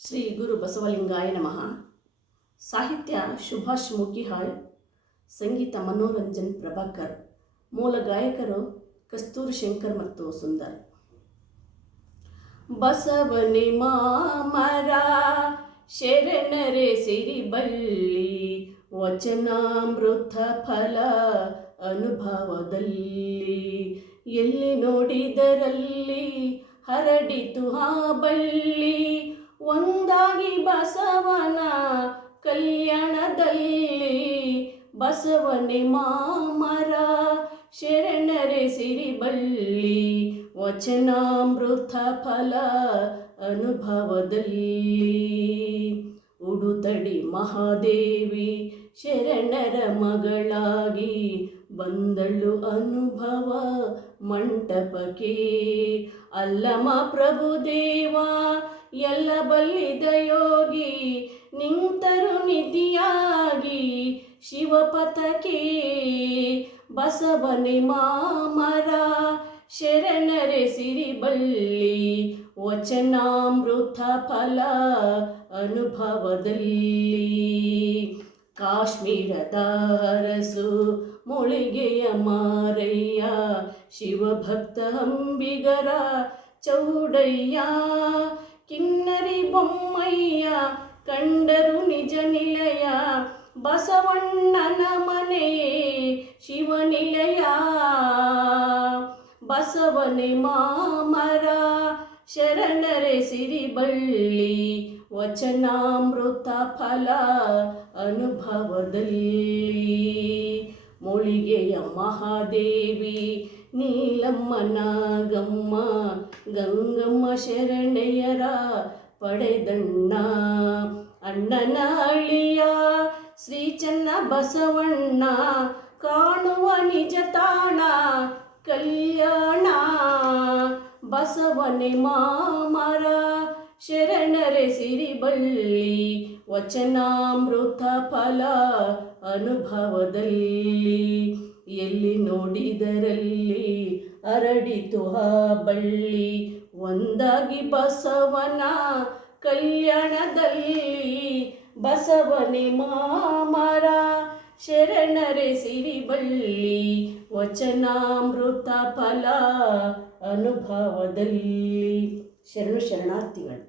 ಶ್ರೀ ಗುರು ಬಸವಲಿಂಗಾಯ ನಮಃ. ಸಾಹಿತ್ಯ ಸುಭಾಷ್ ಮೂಕಿಹಾಳ್, ಸಂಗೀತ ಮನೋರಂಜನ್ ಪ್ರಭಾಕರ್, ಮೂಲ ಗಾಯಕರು ಕಸ್ತೂರಿ ಶಂಕರ್ ಮತ್ತು ಸುಂದರ್. ಬಸವನೆ ಮಾಮರ ಶರಣರೆ ಸಿರಿಬಳ್ಳಿ, ವಚನಾಮೃತ ಫಲ ಅನುಭವದಲ್ಲಿ, ಎಲ್ಲಿ ನೋಡಿದರಲ್ಲಿ ಹರಡಿತು ಆ ಬಳ್ಳಿ, ಒಂದಾಗಿ ಬಸವನ ಕಲ್ಯಾಣದಲ್ಲಿ. ಬಸವನೆ ಮಾಮರ ಶರಣರೆ ಸಿರಿಬಳ್ಳಿ, ವಚನಾಮೃತ ಫಲ ಅನುಭವದಲ್ಲಿ. ಉಡುತಡಿ ಮಹಾದೇವಿ ಶರಣರ ಮಗಳಾಗಿ ಬಂದಳು ಅನುಭವ ಮಂಟಪಕ್ಕೆ. ಅಲ್ಲಮ ಪ್ರಭುದೇವ ಎಲ್ಲ ಬಲ್ಲಿದ ಯೋಗಿ, ನಿಂತರು ನಿಧಿಯಾಗಿ ಶಿವಪಥಕ್ಕೆ. ಬಸವನೆ ಮಾಮರ ಶರಣರೆ ಸಿರಿಬಳ್ಳಿ, ವಚನಾಮೃತ ಫಲ ಅನುಭವದಲ್ಲಿ. ಕಾಶ್ಮೀರದ ಅರಸು ಮುಳಿಗೆಯ ಮಾರಯ್ಯ, ಶಿವಭಕ್ತ ಅಂಬಿಗರ ಚೌಡಯ್ಯ. ಕಿನ್ನರಿ ಬೊಮ್ಮಯ್ಯ ಕಂಡರು ನಿಜ ನಿಲಯ, ಬಸವಣ್ಣನ ಮನೆಯೇ ಶಿವನಿಲಯ. ಬಸವನೆ ಮಾಮರ ಶರಣರೆ ಸಿರಿಬಳ್ಳಿ, ವಚನಾಮೃತ ಫಲ ಅನುಭವದಲ್ಲಿ. ಮುಳಿಗೆಯ ಮಹಾದೇವಿ ನೀಲಮ್ಮ ನಾಗಮ್ಮ, ಗಂಗಮ್ಮ ಶರಣೆಯರ ಪಡೆದಣ್ಣ. ಅಣ್ಣನ ಅಳಿಯ ಶ್ರೀ ಚನ್ನ ಬಸವಣ್ಣ, ಕಾಣುವ ನಿಜ ತಾಣ ಕಲ್ಯಾಣ. ಬಸವನೆ ಮಾಮರ ಶರಣರೆ ಸಿರಿಬಳ್ಳಿ, ವಚನಾಮೃತ ಫಲ ಅನುಭವದಲ್ಲಿ, ಎಲ್ಲಿ ನೋಡಿದರಲ್ಲಿ ಹರಡಿತು ಆ ಬಳ್ಳಿ, ಒಂದಾಗಿ ಬಸವನ ಕಲ್ಯಾಣದಲ್ಲಿ. ಬಸವನೆ ಮಾಮರ ಶರಣರೆ ಸಿರಿಬಳ್ಳಿ, ವಚನಾಮೃತ ಫಲ ಅನುಭವದಲ್ಲಿ. ಶರಣು ಶರಣಾರ್ಥಿಗಳು.